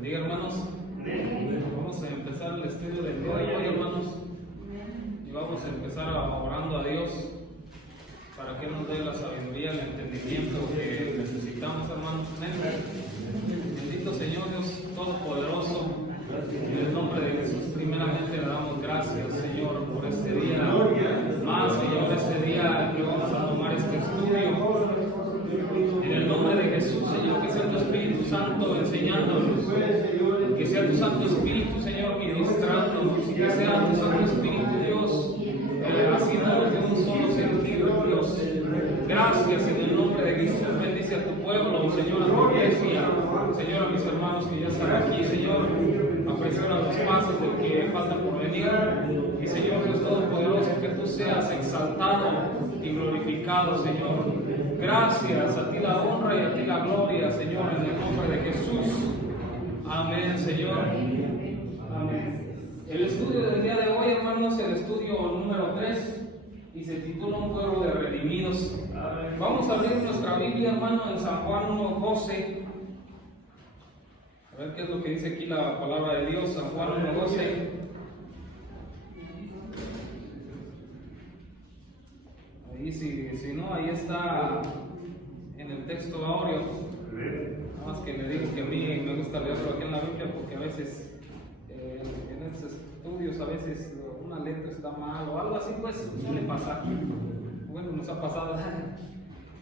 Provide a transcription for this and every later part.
bendiga, hermanos. Vamos a empezar el estudio del día de hoy, hermanos. Y vamos a empezar orando a Dios para que nos dé la sabiduría, el entendimiento que necesitamos, hermanos. Bendito Señor Dios Todopoderoso. En el nombre de Jesús, primeramente le damos gracias, Señor, por este día más, Señor, este día que vamos a tomar este estudio. En el nombre de Jesús, Señor, que sea tu Espíritu Santo enseñándonos, que sea tu Santo Espíritu, Señor, ministrándonos, y que sea tu Santo Espíritu, Dios, haciéndonos de un solo sentido, Dios. Gracias en el nombre de Jesús. Bendice a tu pueblo, Señor, a tu iglesia, Señor, a mis hermanos que ya están aquí, Señor. Apresiona los pasos de que falta por venir. Y Señor Dios Todopoderoso, que tú seas exaltado y glorificado, Señor. Gracias, a ti la honra y a ti la gloria, Señor, en el nombre de Jesús. Amén, Señor. Amén. El estudio del día de hoy, hermanos, es el estudio número 3 y se titula Un pueblo de redimidos. Vamos a abrir nuestra Biblia, hermano, en San Juan 1:12. A ver qué es lo que dice aquí la palabra de Dios, San Juan 1:12. Ahí si no, ahí está en el texto áureo. Nada más que le digo que a mí me gusta leerlo aquí en la Biblia porque a veces en estos estudios a veces una letra está mal o algo así, pues suele pasar. Bueno, nos ha pasado.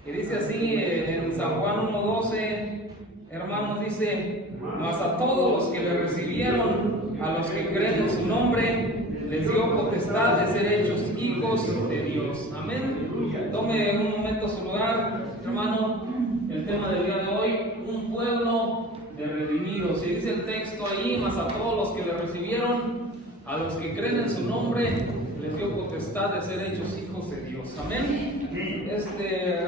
Y dice así en San Juan 1:12, hermanos, dice: mas a todos los que le recibieron, a los que creen en su nombre, les dio potestad de ser hechos hijos de Dios. Amén. Tome un momento su lugar, hermano. El tema del día de hoy: un pueblo de redimidos. Y dice el texto ahí: mas a todos los que le recibieron, a los que creen en su nombre, les dio potestad de ser hechos hijos de Dios. Amén.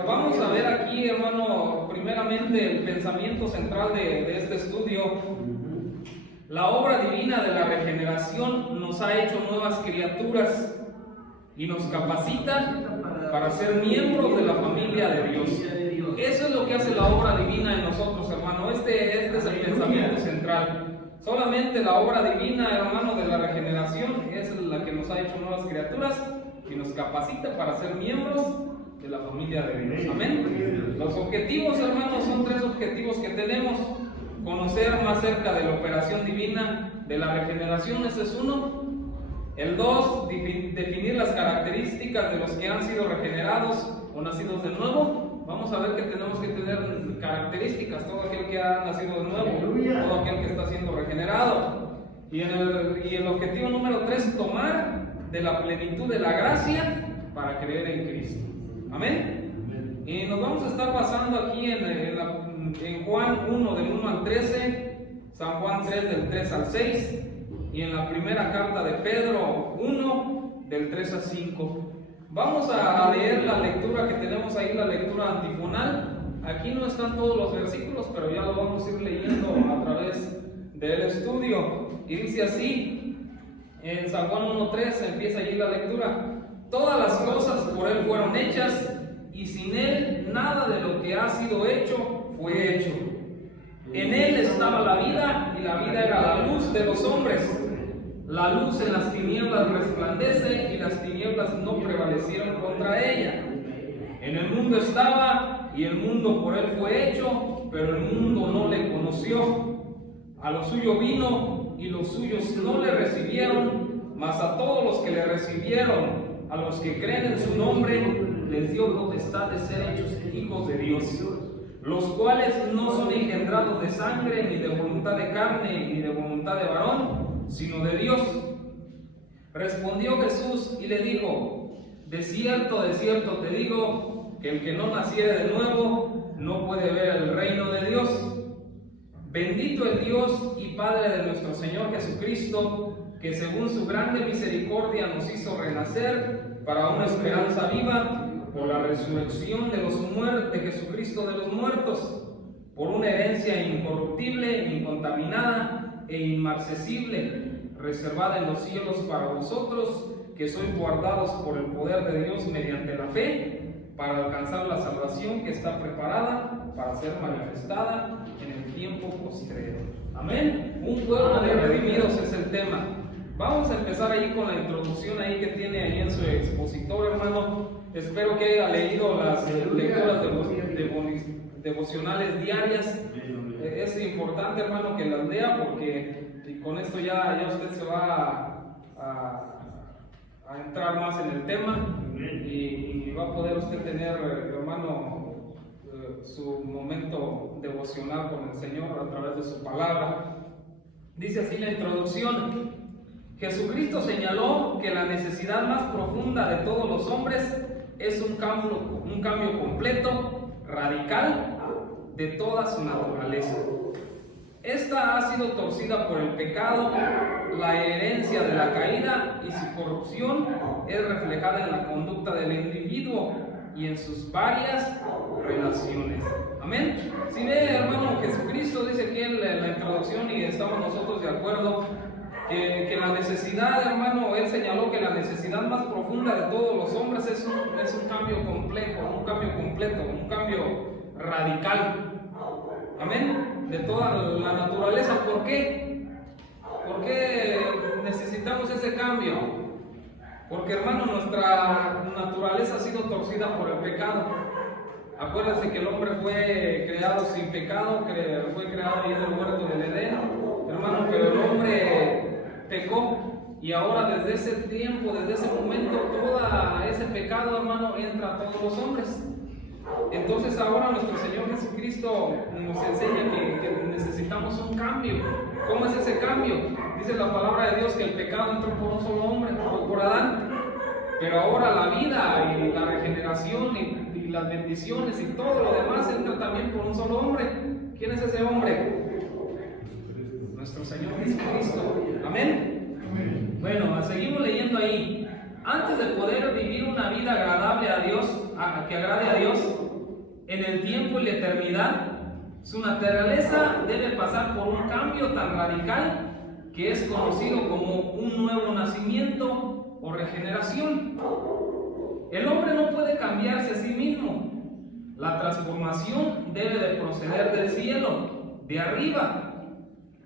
Vamos a ver aquí, hermano, primeramente el pensamiento central de este estudio. La obra divina de la regeneración nos ha hecho nuevas criaturas y nos capacita para ser miembros de la familia de Dios. Eso es lo que hace la obra divina en nosotros, hermano. Este es el pensamiento central. Solamente la obra divina, hermano, de la regeneración es la que nos ha hecho nuevas criaturas y nos capacita para ser miembros de la familia de Dios. Amén. Los objetivos, hermanos, son 3 objetivos que tenemos. Conocer más cerca de la operación divina de la regeneración, ese es uno. El 2, definir las características de los que han sido regenerados o nacidos de nuevo. Vamos a ver que tenemos que tener características, todo aquel que ha nacido de nuevo, todo aquel que está siendo regenerado. Y el objetivo número 3, tomar de la plenitud de la gracia para creer en Cristo. Amén. Y nos vamos a estar basando aquí en Juan 1, del 1 al 13, San Juan 3, del 3 al 6, y en la primera carta de Pedro 1, del 3 al 5. Vamos a leer la lectura que tenemos ahí, la lectura antifonal. Aquí no están todos los versículos, pero ya lo vamos a ir leyendo a través del estudio. Y dice así, en San Juan 1:3 empieza allí la lectura: todas las cosas por Él fueron hechas, y sin Él nada de lo que ha sido hecho fue hecho. En Él estaba la vida, y la vida era la luz de los hombres. La luz en las tinieblas resplandece, y las tinieblas no prevalecieron contra ella. En el mundo estaba, y el mundo por Él fue hecho, pero el mundo no le conoció. A lo suyo vino, y los suyos no le recibieron, mas a todos los que le recibieron, a los que creen en su nombre, les dio potestad de ser hechos hijos de Dios, los cuales no son engendrados de sangre, ni de voluntad de carne, ni de voluntad de varón, sino de Dios. Respondió Jesús y le dijo: de cierto te digo, que el que no naciere de nuevo no puede ver el reino de Dios. Bendito el Dios y Padre de nuestro Señor Jesucristo, que según su grande misericordia nos hizo renacer para una esperanza viva por la resurrección de Jesucristo de los muertos, por una herencia incorruptible, incontaminada e inmarcesible, reservada en los cielos para vosotros, que sois guardados por el poder de Dios mediante la fe, para alcanzar la salvación que está preparada para ser manifestada en el tiempo postrero. Amén. Un pueblo de redimidos es el tema. Vamos a empezar ahí con la introducción ahí que tiene ahí en su expositor, hermano. Espero que haya leído las lecturas devocionales diarias. Es importante, hermano, que las lea, porque con esto ya usted se va a entrar más en el tema y va a poder usted tener, hermano, su momento devocional con el Señor a través de su palabra. Dice así la introducción: Jesucristo señaló que la necesidad más profunda de todos los hombres es un cambio completo, radical, de toda su naturaleza. Esta ha sido torcida por el pecado, la herencia de la caída, y su corrupción es reflejada en la conducta del individuo y en sus varias relaciones. Amén. Si ve, hermano, Jesucristo dice aquí en la introducción, y estamos nosotros de acuerdo, que la necesidad, hermano, él señaló que la necesidad más profunda de todos los hombres es un cambio complejo, un cambio completo, un cambio radical. Amén. De toda la naturaleza. ¿Por qué? ¿Por qué necesitamos ese cambio? Porque, hermano, nuestra naturaleza ha sido torcida por el pecado. Acuérdense que el hombre fue creado sin pecado, fue creado ahí en el huerto del Edén, hermano, pero el hombre pecó, y ahora desde ese tiempo, desde ese momento, todo ese pecado, hermano, entra a todos los hombres. Entonces ahora nuestro Señor Jesucristo nos enseña que necesitamos un cambio. ¿Cómo es ese cambio? Dice la palabra de Dios que el pecado entró por un solo hombre, por Adán. Pero ahora la vida y la regeneración y las bendiciones y todo lo demás entra también por un solo hombre. ¿Quién es ese hombre? Nuestro Señor Jesucristo. Amén. Bueno, seguimos leyendo ahí. Antes de poder vivir una vida agradable a Dios, que agrade a Dios, en el tiempo y la eternidad, su naturaleza debe pasar por un cambio tan radical que es conocido como un nuevo nacimiento o regeneración. El hombre no puede cambiarse a sí mismo. La transformación debe de proceder del cielo, de arriba.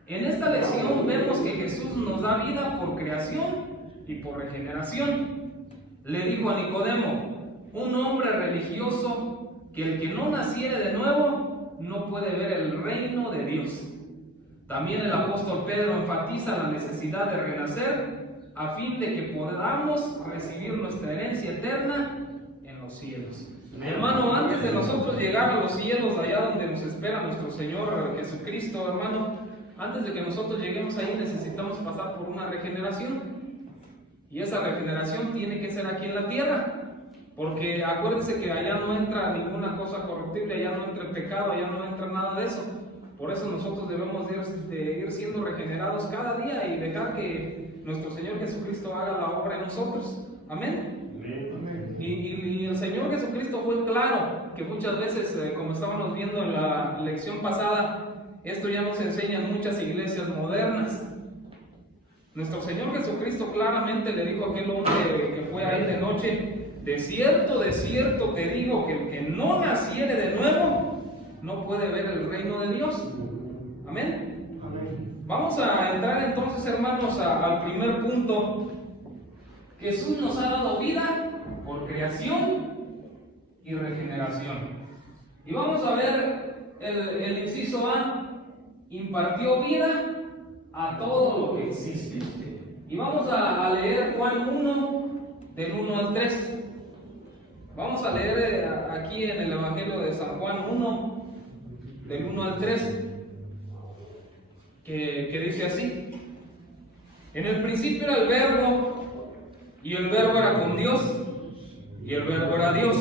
En esta lección vemos que Jesús nos da vida por creación y por regeneración. Le dijo a Nicodemo, un hombre religioso, que el que no naciere de nuevo no puede ver el reino de Dios. También el apóstol Pedro enfatiza la necesidad de renacer a fin de que podamos recibir nuestra herencia eterna en los cielos. Hermano, antes de nosotros llegar a los cielos, allá donde nos espera nuestro Señor Jesucristo, hermano, antes de que nosotros lleguemos ahí necesitamos pasar por una regeneración. Y esa regeneración tiene que ser aquí en la tierra. Porque acuérdense que allá no entra ninguna cosa corruptible, allá no entra el pecado, allá no entra nada de eso. Por eso nosotros debemos de ir siendo regenerados cada día y dejar que nuestro Señor Jesucristo haga la obra en nosotros. Amén. Amén. Y el Señor Jesucristo fue claro, que muchas veces, como estábamos viendo en la lección pasada, esto ya nos enseña en muchas iglesias modernas. Nuestro Señor Jesucristo claramente le dijo a aquel hombre que fue ahí de noche: de cierto te digo que el que no naciere de nuevo no puede ver el reino de Dios. Amén. Amén. Vamos a entrar entonces, hermanos, al primer punto. Jesús nos ha dado vida por creación y regeneración. Y vamos a ver el inciso A: impartió vida a todo lo que existe. Y vamos a leer Juan 1, del 1 al 3. Vamos a leer aquí en el Evangelio de San Juan 1, del 1 al 3, que dice así: en el principio era el Verbo, y el Verbo era con Dios, y el Verbo era Dios.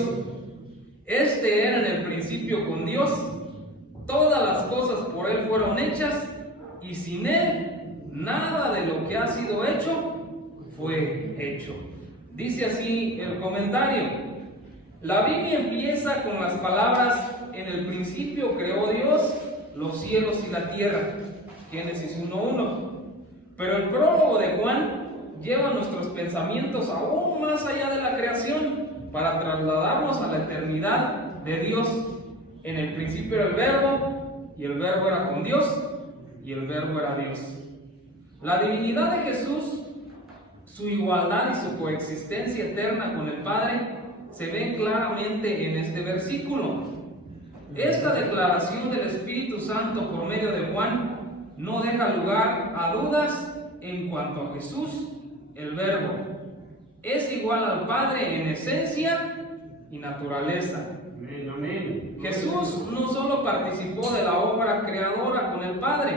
Este era en el principio con Dios. Todas las cosas por Él fueron hechas, y sin Él nada de lo que ha sido hecho fue hecho. Dice así el comentario: la Biblia empieza con las palabras: en el principio creó Dios los cielos y la tierra, Génesis 1:1. Pero el prólogo de Juan lleva nuestros pensamientos aún más allá de la creación para trasladarnos a la eternidad de Dios. En el principio era el Verbo, y el Verbo era con Dios, y el Verbo era Dios. La divinidad de Jesús, su igualdad y su coexistencia eterna con el Padre se ven claramente en este versículo. Esta declaración del Espíritu Santo por medio de Juan no deja lugar a dudas en cuanto a Jesús, el Verbo. Es igual al Padre en esencia y naturaleza. Jesús no solo participó de la obra creadora con el Padre,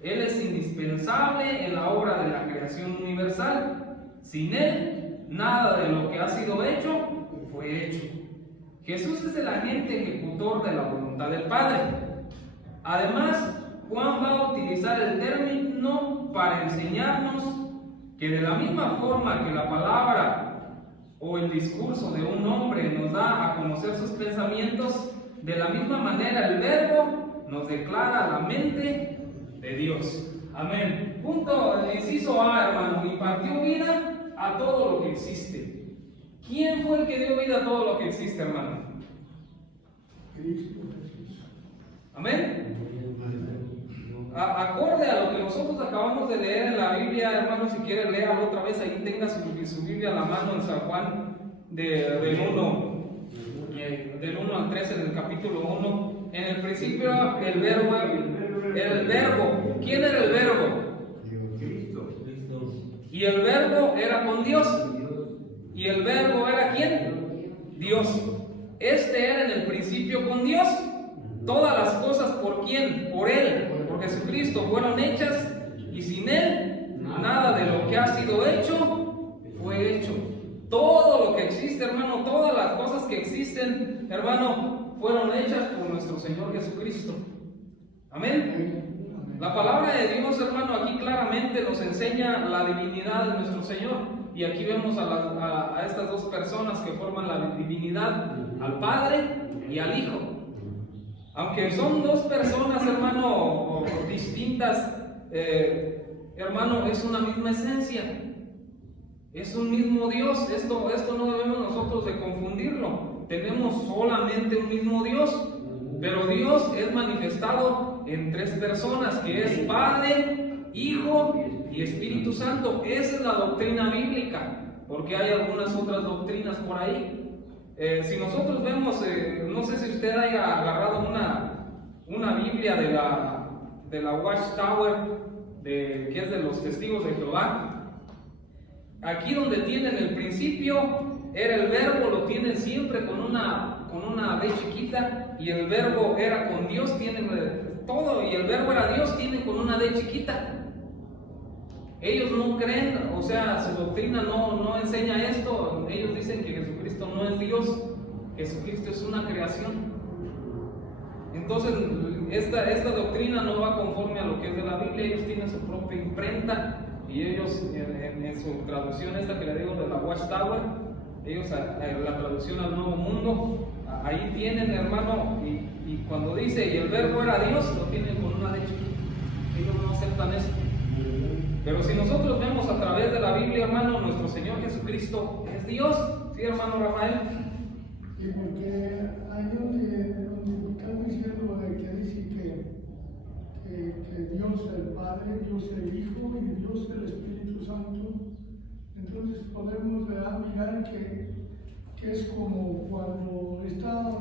Él es indispensable en la obra de la creación universal. Sin Él, nada de lo que ha sido hecho fue hecho. Jesús es el agente ejecutor de la voluntad del Padre. Además, Juan va a utilizar el término para enseñarnos que de la misma forma que la palabra o el discurso de un hombre nos da a conocer sus pensamientos, de la misma manera el Verbo nos declara la mente de Dios. Amén. Punto, inciso A, hermano. Impartió vida a todo lo que existe. ¿Quién fue el que dio vida a todo lo que existe, hermano? Cristo. Amén. Acorde a lo que nosotros acabamos de leer en la Biblia, hermano, si quiere léalo otra vez, ahí tenga su Biblia a la mano en San Juan del 1 al 3, en el capítulo 1. En el principio el Verbo era el Verbo. ¿Quién era el Verbo? Cristo. Y el Verbo era con Dios. ¿Y el Verbo era quién? Dios. Este era en el principio con Dios. Todas las cosas por quién? Por Él, por Jesucristo, fueron hechas, y sin Él nada de lo que ha sido hecho fue hecho. Todo lo que existe, hermano, todas las cosas que existen, hermano, fueron hechas por nuestro Señor Jesucristo. Amén. La palabra de Dios, hermano, aquí claramente nos enseña la divinidad de nuestro Señor. Y aquí vemos a estas dos personas que forman la divinidad, al Padre y al Hijo. Aunque son dos personas, hermano, distintas, hermano, es una misma esencia. Es un mismo Dios. Esto no debemos nosotros de confundirlo. Tenemos solamente un mismo Dios, pero Dios es manifestado en tres personas, que es Padre, Hijo y Espíritu Santo. Esa es la doctrina bíblica, porque hay algunas otras doctrinas por ahí. Si nosotros vemos, no sé si usted haya agarrado una Biblia de la Watchtower, que es de los Testigos de Jehová. Aquí donde tienen el principio era el Verbo, lo tienen siempre con una B chiquita, y el Verbo era con Dios, tienen todo, y el Verbo era Dios, tienen con una D chiquita. Ellos no creen, o sea, su doctrina no enseña esto. Ellos dicen que Jesucristo no es Dios, Jesucristo es una creación. Entonces, esta doctrina no va conforme a lo que es de la Biblia. Ellos tienen su propia imprenta, y ellos en su traducción esta que le digo de la Watchtower, ellos la traducción al Nuevo Mundo, ahí tienen, hermano, y cuando dice y el Verbo era Dios, lo tienen con una D chiquita. Ellos no aceptan esto. Pero si nosotros vemos a través de la Biblia, hermano, nuestro Señor Jesucristo es Dios. ¿Sí, hermano Rafael? Y porque hay donde están diciendo que dice que Dios el Padre, Dios el Hijo y Dios el Espíritu Santo. Entonces podemos mirar que es como cuando están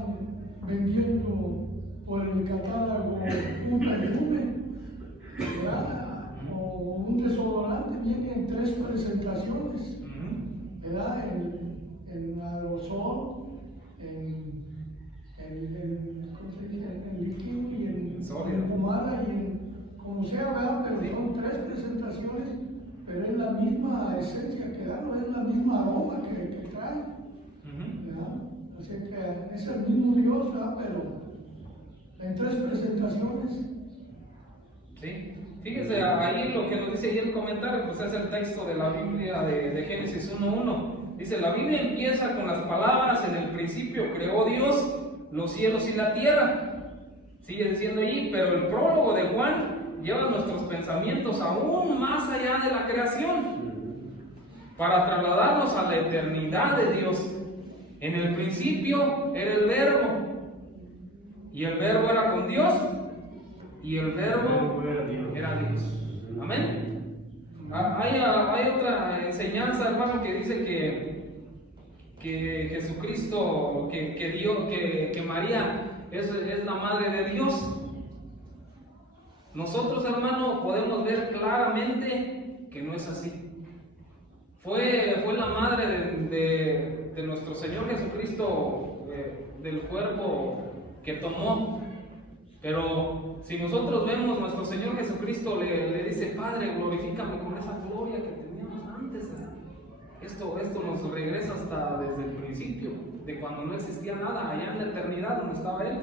vendiendo por el catálogo un perfume, ¿verdad? O un desodorante, viene en 3 presentaciones, ¿verdad? En aerosol, en líquido y en pomada y en como sea, ¿verdad? Pero son 3 presentaciones, pero es la misma esencia que da, no es la misma aroma que trae, ¿verdad? Así que es el mismo Dios, ¿verdad? Pero en 3 presentaciones. Sí. Fíjese, ahí lo que nos dice ahí el comentario, pues es el texto de la Biblia de Génesis 1:1. Dice, la Biblia empieza con las palabras: en el principio creó Dios los cielos y la tierra. Sigue diciendo allí, pero el prólogo de Juan lleva nuestros pensamientos aún más allá de la creación, para trasladarnos a la eternidad de Dios. En el principio era el Verbo, y el Verbo era con Dios, y el Verbo era Dios. Amén. Hay otra enseñanza, hermano, que dice que Jesucristo, que María es la madre de Dios. Nosotros, hermano, podemos ver claramente que no es así. Fue la madre de nuestro Señor Jesucristo, del cuerpo que tomó. Pero si nosotros vemos, nuestro Señor Jesucristo le dice: Padre, glorifícame con esa gloria que teníamos antes. Esto nos regresa hasta desde el principio, de cuando no existía nada, allá en la eternidad donde estaba Él.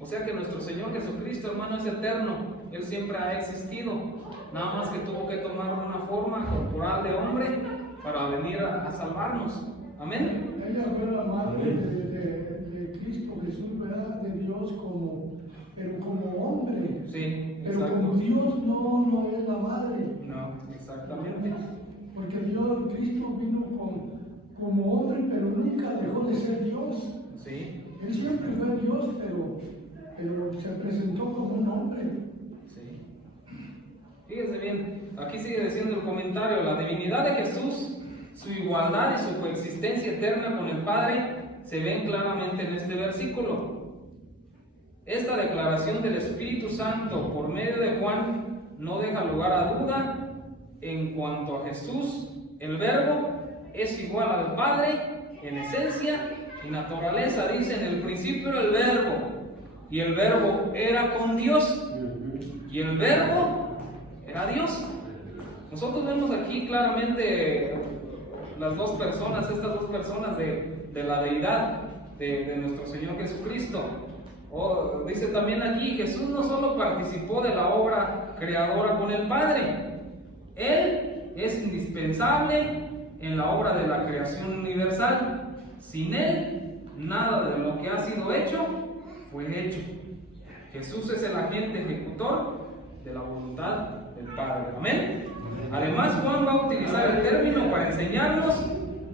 O sea que nuestro Señor Jesucristo, hermano, es eterno. Él siempre ha existido, nada más que tuvo que tomar una forma corporal de hombre para venir a salvarnos. Amén. Ella fue la madre de Cristo Jesús, ¿verdad? De Dios, pero como hombre. Sí, pero exacto. como Dios no es la madre. No, exactamente. Porque Cristo vino como hombre, pero nunca dejó de ser Dios. Sí. Él siempre fue Dios, pero se presentó como un hombre. Sí. Fíjese bien, aquí sigue diciendo el comentario: la divinidad de Jesús, su igualdad y su coexistencia eterna con el Padre se ven claramente en este versículo. Esta declaración del Espíritu Santo por medio de Juan no deja lugar a duda en cuanto a Jesús. El Verbo es igual al Padre en esencia y naturaleza. Dice: en el principio era el Verbo, y el Verbo era con Dios, y el Verbo era Dios. Nosotros vemos aquí claramente estas dos personas de la deidad de nuestro Señor Jesucristo. Dice también aquí: Jesús no solo participó de la obra creadora con el Padre, Él es indispensable en la obra de la creación universal. Sin Él, nada de lo que ha sido hecho fue hecho. Jesús es el agente ejecutor de la voluntad del Padre. Amén. Además, Juan va a utilizar el término para enseñarnos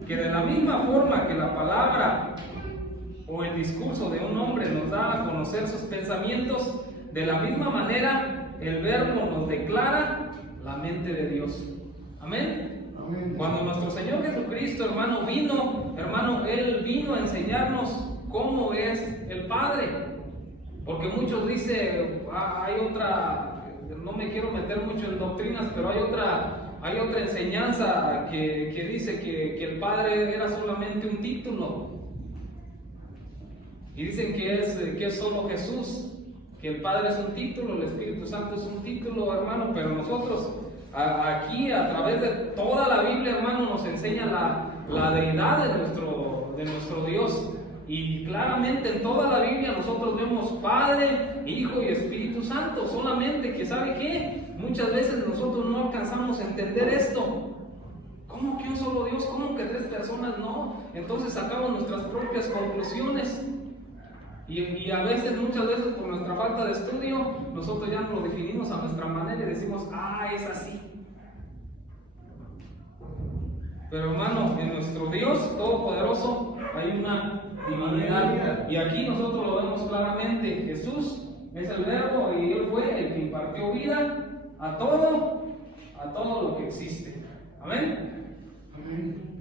que de la misma forma que la palabra o el discurso de un hombre nos da a conocer sus pensamientos, de la misma manera el Verbo nos declara la mente de Dios. Amén. Amén. Cuando nuestro Señor Jesucristo, hermano, Él vino a enseñarnos cómo es el Padre. Porque muchos dicen, hay otra, no me quiero meter mucho en doctrinas, pero hay otra enseñanza que dice que el Padre era solamente un título. Y dicen que es solo Jesús, que el Padre es un título, el Espíritu Santo es un título, hermano. Pero nosotros aquí, a través de toda la Biblia, hermano, nos enseña la deidad de nuestro Dios. Y claramente en toda la Biblia nosotros vemos Padre, Hijo y Espíritu Santo. Solamente que, ¿sabe qué? Muchas veces nosotros no alcanzamos a entender esto. ¿Cómo que un solo Dios? ¿Cómo que tres personas? No. Entonces sacamos nuestras propias conclusiones. Y a veces, muchas veces, por nuestra falta de estudio, nosotros ya lo definimos a nuestra manera y decimos: es así. Pero, hermano, en nuestro Dios Todopoderoso hay una divinidad. Y aquí nosotros lo vemos claramente. Jesús es el Verbo y Él fue el que impartió vida a todo lo que existe. Amén.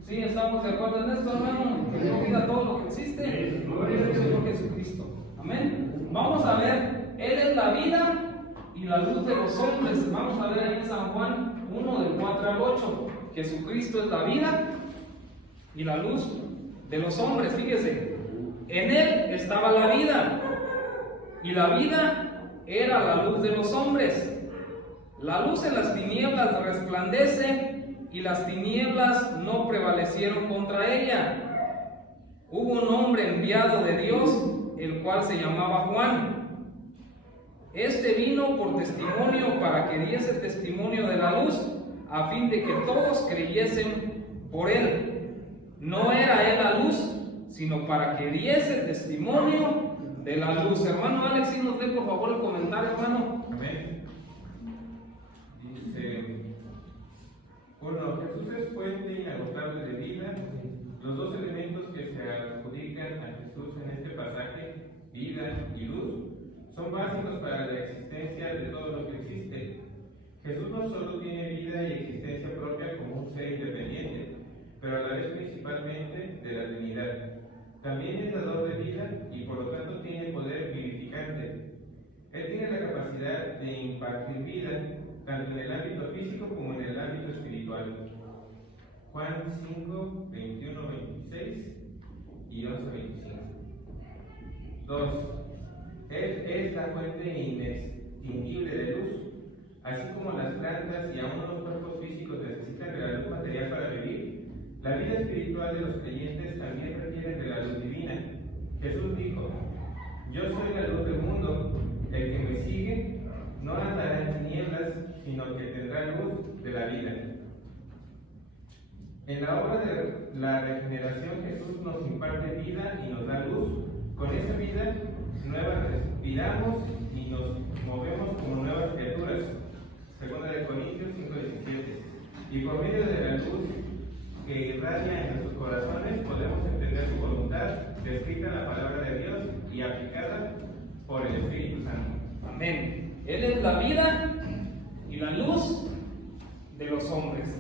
¿Sí estamos de acuerdo en esto, hermano? Que dio vida a todo lo que existe. Gloria al Señor Jesucristo. Amén. Vamos a ver, Él es la vida y la luz de los hombres. Vamos a ver ahí en San Juan 1, del 4 al 8. Jesucristo es la vida y la luz de los hombres. Fíjese, en Él estaba la vida, y la vida era la luz de los hombres. La luz en las tinieblas resplandece, y las tinieblas no prevalecieron contra ella. Hubo un hombre enviado de Dios, el cual se llamaba Juan. Este vino por testimonio, para que diese testimonio de la luz, a fin de que todos creyesen por él. No era él la luz, sino para que diese testimonio de la luz. Hermano Alex, si nos dé por favor el comentario, hermano. Amén. Dice: bueno, Jesús es fuente inagotable de vida. Los dos elementos que se adjudican a Jesús en este pasaje, vida y luz, Son básicos para la existencia de todo lo que existe. Jesús no solo tiene vida y existencia propia como un ser independiente, pero a la vez principalmente de la Trinidad. También es dador de vida y por lo tanto tiene poder vivificante. Él tiene la capacidad de impartir vida tanto en el ámbito físico como en el ámbito espiritual. Juan 5, 21, 26 y 11, 25. 2. Él es la fuente inextinguible de luz. Así como las plantas y aún los cuerpos físicos necesitan de la luz material para vivir, la vida espiritual de los creyentes también requiere de la luz divina. Jesús dijo: yo soy la luz del mundo, el que me sigue no andará en tinieblas, sino que tendrá luz de la vida. En la obra de la regeneración, Jesús nos imparte vida y nos da luz. Con esa vida nueva respiramos y nos movemos como nuevas criaturas. 2 Corintios 5:17. Y por medio de la luz que irradia en nuestros corazones podemos entender su voluntad, descrita en la palabra de Dios y aplicada por el Espíritu Santo. Amén. Él es la vida y la luz de los hombres.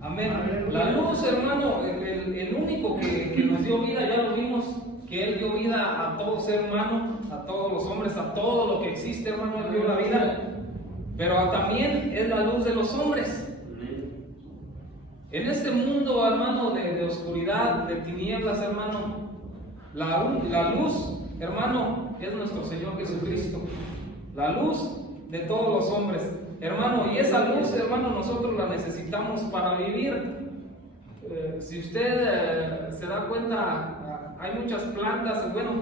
Amén. La luz, hermano, el único que nos dio vida, ya lo vimos, que Él dio vida a todo ser humano, a todos los hombres, a todo lo que existe, hermano, Él dio la vida. Pero también es la luz de los hombres. En este mundo, hermano, de oscuridad, de tinieblas, hermano, la luz, hermano, es nuestro Señor Jesucristo. La luz de todos los hombres, hermano, y esa luz, hermano, nosotros la necesitamos para vivir. Si usted se da cuenta, hay muchas plantas, bueno,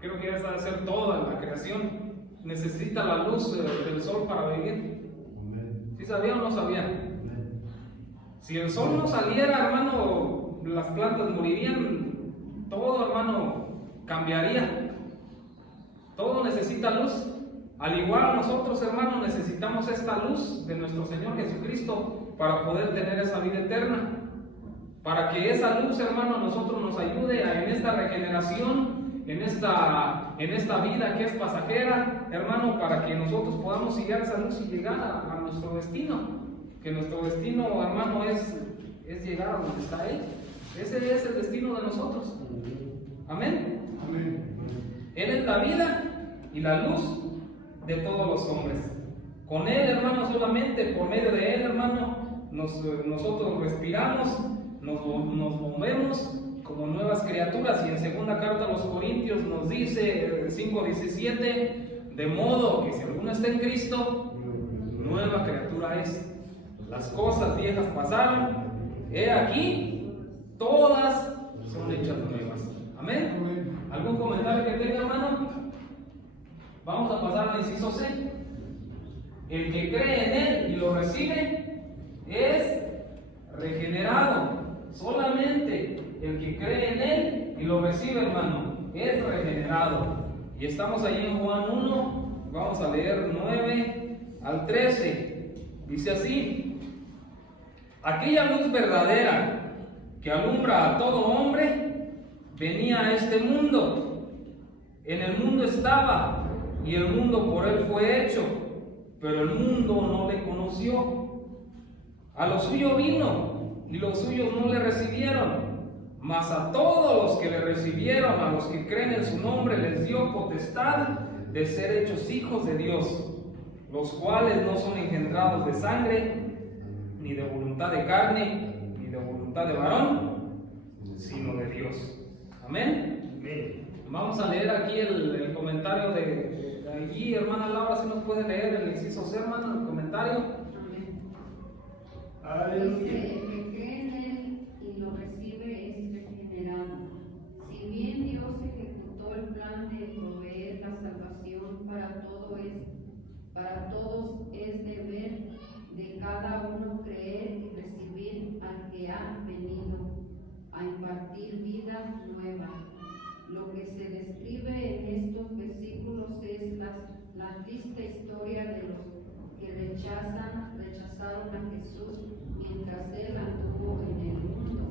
creo que esa debe ser toda la creación, necesita la luz del sol para vivir. ¿Sí sabían o no sabían? Si el sol no saliera, hermano, las plantas morirían, todo, hermano, cambiaría. Todo necesita luz. Al igual nosotros, hermanos, necesitamos esta luz de nuestro Señor Jesucristo para poder tener esa vida eterna. Para que esa luz, hermano, a nosotros nos ayude en esta regeneración, en esta vida que es pasajera, hermano, para que nosotros podamos seguir esa luz y llegar a nuestro destino. Que nuestro destino, hermano, es llegar a donde está Él. Ese es el destino de nosotros. Amén. Él es la vida y la luz de todos los hombres. Con Él, hermano, solamente por medio de Él, hermano, nosotros respiramos, nos movemos como nuevas criaturas. Y en segunda carta a los Corintios nos dice 5:17, de modo que si alguno está en Cristo, nueva criatura es. Las cosas viejas pasaron, he aquí, todas son hechas nuevas. Amén. ¿Algún comentario que tenga, hermano? Vamos a pasar al inciso C. El que cree en Él y lo recibe es regenerado. Solamente el que cree en Él y lo recibe, hermano, es regenerado. Y estamos ahí en Juan 1, vamos a leer 9 al 13. Dice así: aquella luz verdadera que alumbra a todo hombre venía a este mundo. En el mundo estaba, y el mundo por Él fue hecho, pero el mundo no le conoció. A lo suyo vino, y los suyos no le recibieron. Mas a todos los que le recibieron, a los que creen en su nombre, les dio potestad de ser hechos hijos de Dios, los cuales no son engendrados de sangre, ni de voluntad de carne, ni de voluntad de varón, sino de Dios. Amén. Amén. Vamos a leer aquí el comentario de allí, hermana Laura, si nos puede leer el inciso C, hermano, el comentario. Aleluya. Dice: el que cree en Él y lo recibe es regenerado. Si bien Dios ejecutó el plan de proveer la salvación para todos, es deber de cada uno creer y recibir al que ha venido a impartir vida nueva. Lo que se describe en estos versículos es la triste historia de los que rechazaron a Jesús mientras Él anduvo en el mundo.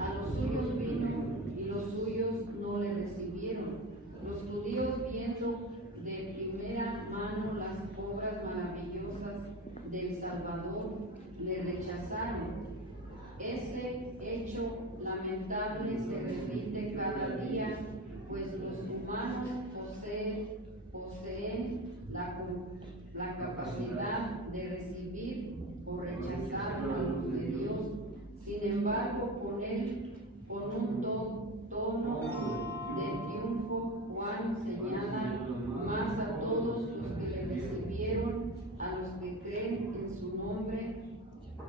A los suyos vino y los suyos no le recibieron. lamentable se repite cada día, pues los humanos poseen la capacidad de recibir o rechazar la luz de Dios. Sin embargo, con un tono de triunfo, Juan señala más a todos los que le recibieron, a los que creen en su nombre,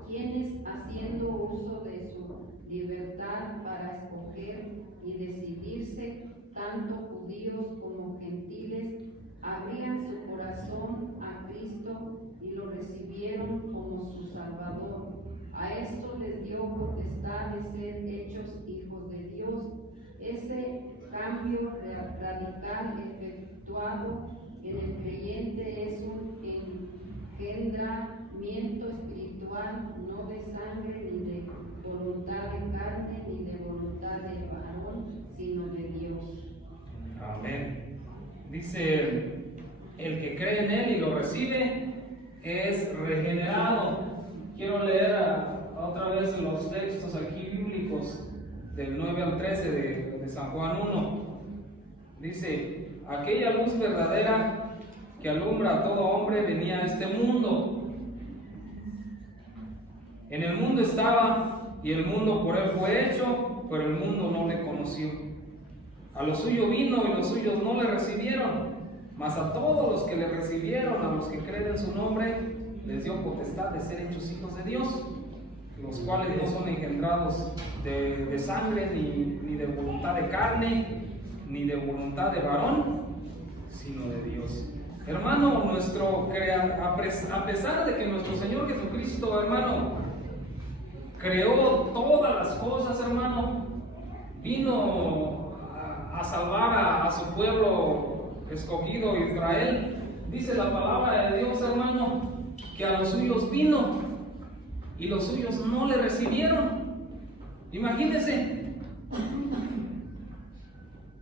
quienes haciendo uso de su libertad para escoger y decidirse, tanto judíos como gentiles, abrían su corazón a Cristo y lo recibieron como su Salvador. A esto les dio potestad de ser hechos hijos de Dios. Ese cambio radical efectuado en el creyente es un engendramiento espiritual, no de sangre, ni de voluntad de carne, ni de voluntad de varón, sino de Dios. Amén. Dice, el que cree en Él y lo recibe es regenerado. Quiero leer otra vez los textos aquí bíblicos del 9 al 13 de San Juan 1. Dice, aquella luz verdadera que alumbra a todo hombre venía a este mundo. En el mundo estaba y el mundo por él fue hecho, pero el mundo no le conoció. A lo suyo vino y los suyos no le recibieron, mas a todos los que le recibieron, a los que creen en su nombre, les dio potestad de ser hechos hijos de Dios, los cuales no son engendrados de sangre, ni de voluntad de carne, ni de voluntad de varón, sino de Dios. Hermano, a pesar de que nuestro Señor Jesucristo, hermano, creó todas las cosas, hermano, vino a salvar a su pueblo escogido, Israel. Dice la palabra de Dios, hermano, que a los suyos vino y los suyos no le recibieron. Imagínense,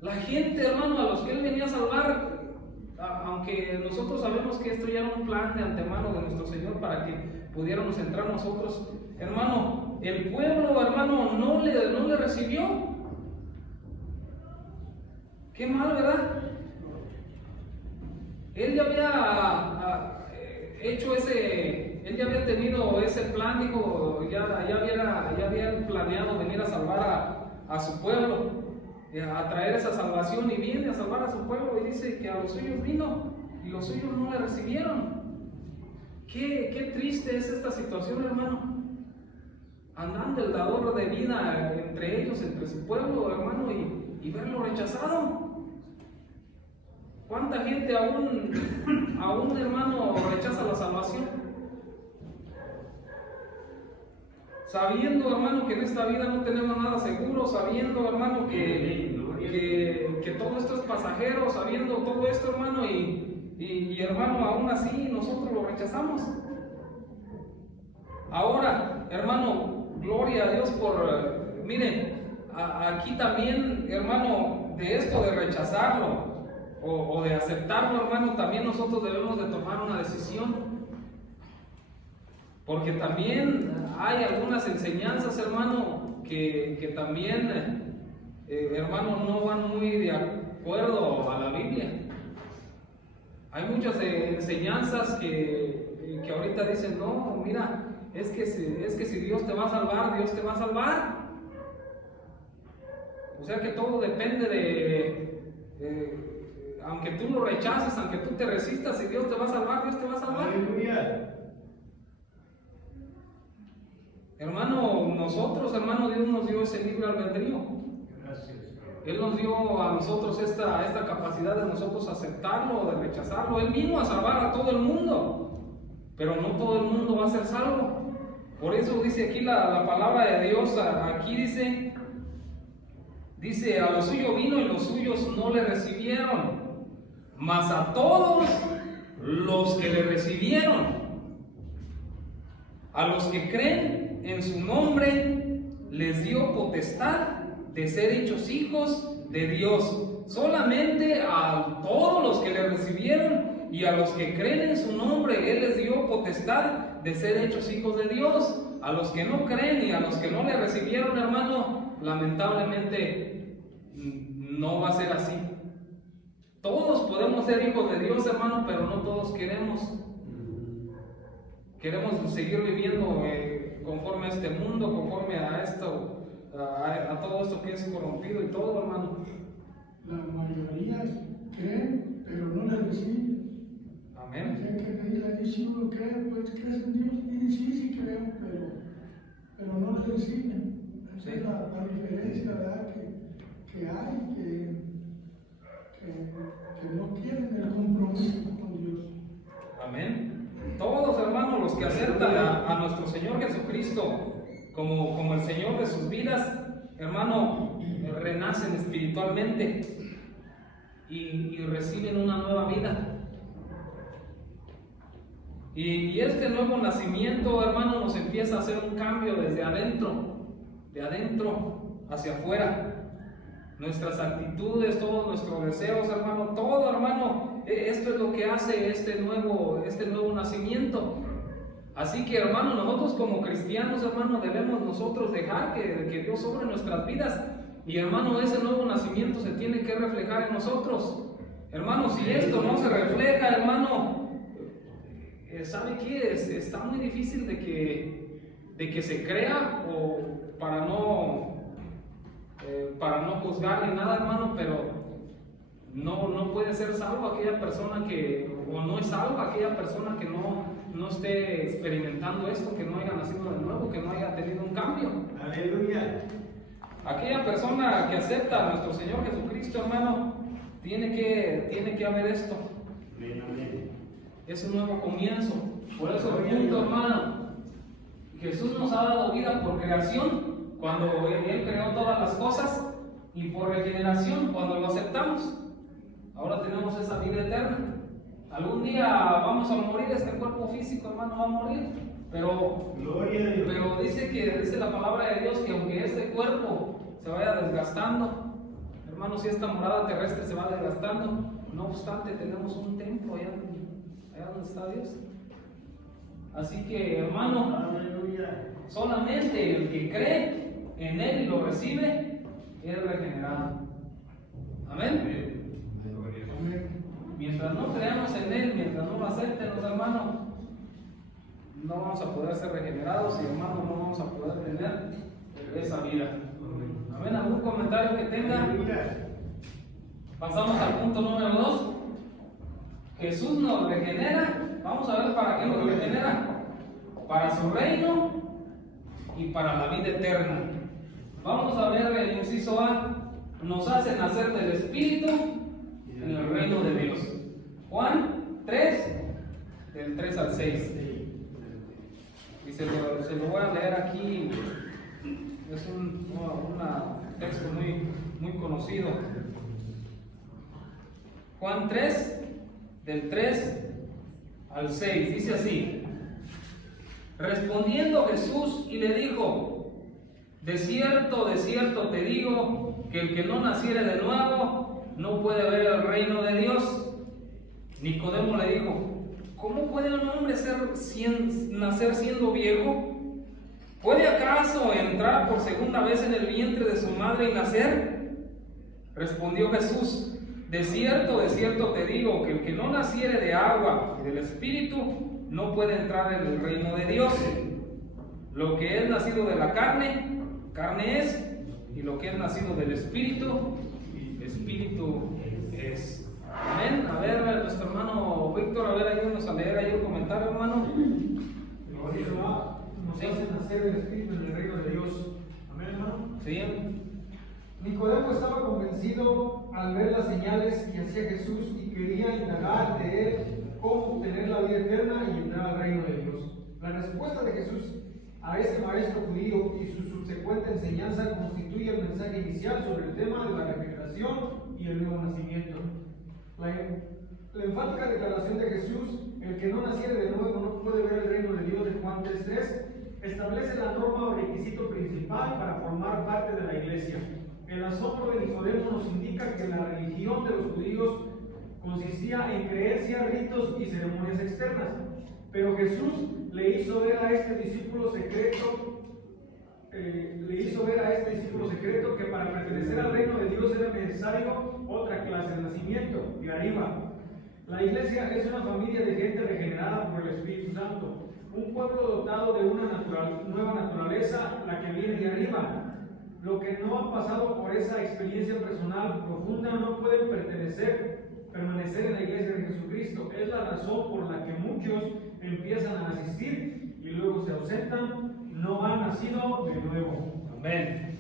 la gente, hermano, a los que él venía a salvar, aunque nosotros sabemos que esto ya era un plan de antemano de nuestro Señor para que pudiéramos entrar nosotros, hermano, el pueblo, hermano, no le recibió. Qué mal, ¿verdad? Él ya había él ya había tenido ese plan, dijo, ya había planeado venir a salvar a su pueblo, a traer esa salvación, y viene a salvar a su pueblo y dice que a los suyos vino y los suyos no le recibieron. Qué triste es esta situación, hermano. Andando el dador de vida entre ellos, entre su pueblo, hermano, y verlo rechazado. ¿Cuánta gente aún, hermano, rechaza la salvación? Sabiendo, hermano, que en esta vida no tenemos nada seguro, sabiendo, hermano, que todo esto es pasajero, sabiendo todo esto, hermano, y hermano, aún así nosotros lo rechazamos. Ahora, hermano, gloria a Dios por, miren, aquí también, hermano, de esto de rechazarlo o de aceptarlo, hermano, también nosotros debemos de tomar una decisión, porque también hay algunas enseñanzas, hermano, que también, hermano, no van muy de acuerdo a la Biblia. Hay muchas enseñanzas que ahorita dicen, no, mira, es que si Dios te va a salvar, Dios te va a salvar. O sea que todo depende aunque tú lo rechaces, aunque tú te resistas, si Dios te va a salvar, Dios te va a salvar. Aleluya. Hermano, nosotros, hermano, Dios nos dio ese libre albedrío. Gracias. Él nos dio a nosotros esta capacidad de nosotros aceptarlo o de rechazarlo. Él vino a salvar a todo el mundo, pero no todo el mundo va a ser salvo. Por eso dice aquí la palabra de Dios, aquí dice, a lo suyo vino y los suyos no le recibieron, mas a todos los que le recibieron, a los que creen en su nombre, les dio potestad de ser hechos hijos de Dios. Solamente a todos los que le recibieron y a los que creen en su nombre, Él les dio potestad de ser hechos hijos de Dios. A los que no creen y a los que no le recibieron, hermano, lamentablemente no va a ser así. Todos podemos ser hijos de Dios, hermano, pero no todos queremos. Queremos seguir viviendo conforme a este mundo, conforme a esto, a todo esto que es corrompido y todo, hermano. La mayoría creen, pero no le reciben. Amén. O sea que ahí si uno cree, pues crees en Dios, y sí creo, pero no le reciben. Esa es la diferencia, ¿verdad? Que hay, que no quieren el compromiso con Dios. Amén. Todos, hermanos, los que aceptan a nuestro Señor Jesucristo como el Señor de sus vidas, hermano, renacen espiritualmente y reciben una nueva vida. Y este nuevo nacimiento, hermano, nos empieza a hacer un cambio desde adentro, de adentro hacia afuera. Nuestras actitudes, todos nuestros deseos, hermano, todo, hermano, esto es lo que hace este nuevo nacimiento. Así que, hermano, nosotros como cristianos, hermano, debemos nosotros dejar que Dios sobre nuestras vidas. Y, hermano, ese nuevo nacimiento se tiene que reflejar en nosotros. Hermano, si esto no se refleja, hermano, ¿sabe qué? Está muy difícil de que se crea, o para no juzgar ni nada, hermano, pero no puede ser salvo aquella persona o no es salvo aquella persona que no esté experimentando esto, que no haya nacido de nuevo, que no haya tenido un cambio. Aleluya. Aquella persona que acepta a nuestro Señor Jesucristo, hermano, tiene que haber esto. Es un nuevo comienzo. Por eso, punto, hermano, Jesús nos ha dado vida por creación, cuando Él creó todas las cosas, y por regeneración, cuando lo aceptamos. Ahora tenemos esa vida eterna. Algún día vamos a morir, este cuerpo físico, hermano, va a morir. Pero dice la palabra de Dios que aunque este cuerpo se vaya desgastando, hermano, si esta morada terrestre se va desgastando, no obstante tenemos un templo allá donde está Dios. Así que, hermano, solamente el que cree en Él y lo recibe es regenerado. Amén. Mientras no creamos en Él, mientras no lo acepten los hermanos, no vamos a poder ser regenerados y, hermanos, no vamos a poder tener esa vida. Amén. ¿Algún comentario que tenga? Pasamos al punto número 2. Jesús nos regenera. Vamos a ver para qué nos regenera. Para su reino y para la vida eterna. Vamos a ver el inciso A. Nos hace nacer del Espíritu en el reino de Dios. Juan 3, del 3 al 6. Y se lo voy a leer aquí. Es un texto muy conocido. Juan 3, del 3 al 6. Dice así: respondiendo Jesús y le dijo: de cierto te digo, que el que no naciere de nuevo no puede ver el reino de Dios. Nicodemo le dijo: ¿cómo puede un hombre nacer siendo viejo? ¿Puede acaso entrar por segunda vez en el vientre de su madre y nacer? Respondió Jesús: de cierto te digo, que el que no naciere de agua y del Espíritu no puede entrar en el reino de Dios. Lo que es nacido de la carne, carne es, y lo que es nacido del Espíritu, Espíritu es. Amén. A ver, nuestro hermano Víctor, a ver, ayúdanos a leer ahí el comentario, hermano. Nos hace nacer el Espíritu en el reino de Dios. Amén, hermano. Sí. Nicodemo estaba convencido al ver las señales que hacía Jesús y quería indagar de él cómo obtener la vida eterna y entrar al reino de Dios. La respuesta de Jesús a ese maestro judío y su subsecuente enseñanza constituye el mensaje inicial sobre el tema de la regeneración y el nuevo nacimiento. La enfática declaración de Jesús, el que no naciere de nuevo no puede ver el reino de Dios, de Juan 3:3, establece la norma o requisito principal para formar parte de la iglesia. El asombro de Nicodemo nos indica que la religión de los judíos consistía en creencias, ritos y ceremonias externas, pero Jesús le hizo ver a este discípulo secreto le hizo ver a este discípulo secreto que para pertenecer al reino de Dios era necesario otra clase de nacimiento, de arriba. La iglesia es una familia de gente regenerada por el Espíritu Santo, un pueblo dotado de una nueva naturaleza, la que viene de arriba. Lo que no ha pasado por esa experiencia personal profunda no pueden permanecer en la iglesia de Jesucristo. Es la razón por la que muchos empiezan a asistir y luego se ausentan. No han nacido de nuevo. Amén.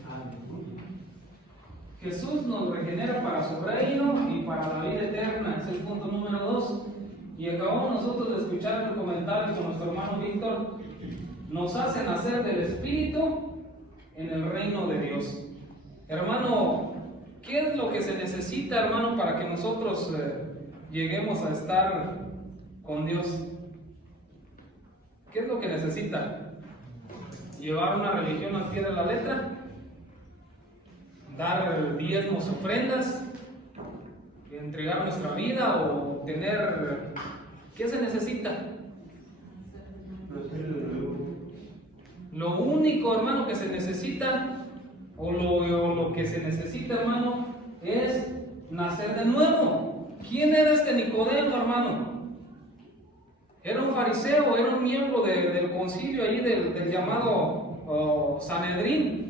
Jesús nos regenera para su reino y para la vida eterna. Es el punto número 2. Y acabamos nosotros de escuchar el comentario con nuestro hermano Víctor. Nos hace nacer del Espíritu en el reino de Dios. Hermano, ¿qué es lo que se necesita, hermano, para que nosotros lleguemos a estar con Dios? ¿Qué es lo que necesita? ¿Llevar una religión al pie de la letra? ¿Dar diezmos, ofrendas? ¿Entregar nuestra vida o tener... ¿Qué se necesita? Lo único, hermano, que se necesita, o lo que se necesita, hermano, es nacer de nuevo. ¿Quién era este Nicodemo, hermano? Era un fariseo, era un miembro del concilio allí del llamado Sanedrín.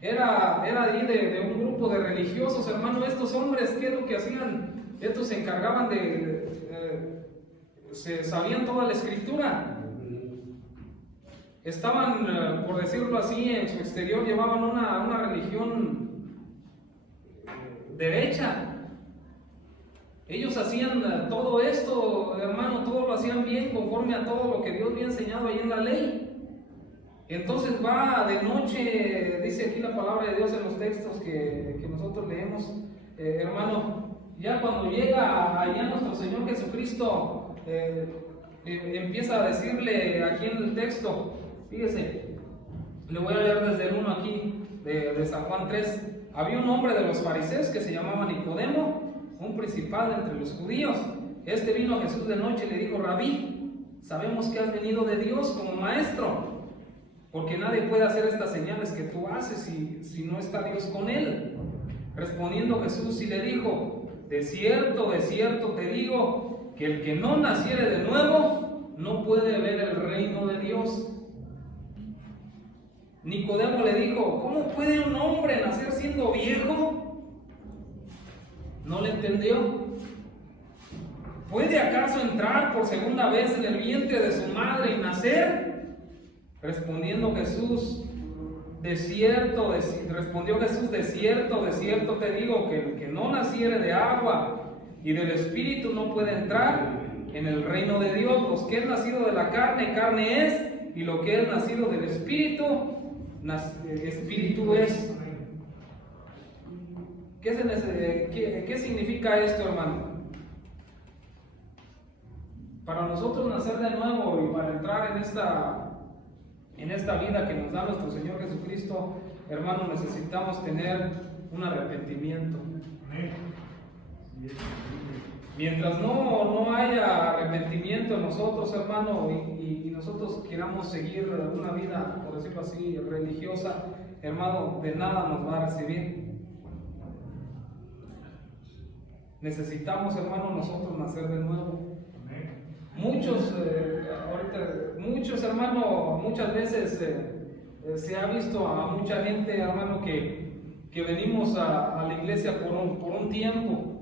Era allí de un grupo de religiosos, hermano. Estos hombres, ¿qué es lo que hacían? Estos se encargaban se sabían toda la escritura. Estaban, por decirlo así, en su exterior llevaban una religión derecha. Ellos hacían todo esto, hermano, todo lo hacían bien conforme a todo lo que Dios había enseñado ahí en la ley. Entonces va de noche, dice aquí la palabra de Dios en los textos que nosotros leemos, hermano, ya cuando llega allá nuestro Señor Jesucristo, empieza a decirle aquí en el texto, fíjese, le voy a leer desde el 1 aquí, de San Juan 3. Había un hombre de los fariseos que se llamaba Nicodemo, un principal entre los judíos. Este vino a Jesús de noche y le dijo: Rabí, sabemos que has venido de Dios como maestro, porque nadie puede hacer estas señales que tú haces si no está Dios con él. Respondiendo Jesús y le dijo: de cierto te digo, que el que no naciere de nuevo no puede ver el reino de Dios. Nicodemo le dijo: ¿cómo puede un hombre nacer siendo viejo? No le entendió. ¿Puede acaso entrar por segunda vez en el vientre de su madre y nacer? Respondiendo Jesús, de cierto te digo, que el que no naciere de agua y del Espíritu no puede entrar en el reino de Dios. Los que es nacido de la carne, carne es, y lo que es nacido del Espíritu, Espíritu es. ¿Qué significa esto, hermano? Para nosotros nacer de nuevo y para entrar en esta vida que nos da nuestro Señor Jesucristo, hermano, necesitamos tener un arrepentimiento. Mientras no haya arrepentimiento en nosotros, hermano, y nosotros queramos seguir una vida, por decirlo así, religiosa, hermano, de nada nos va a recibir. Necesitamos, hermano, nosotros nacer de nuevo. Muchos, hermano, muchas veces se ha visto a mucha gente, hermano, que venimos a la iglesia por un tiempo.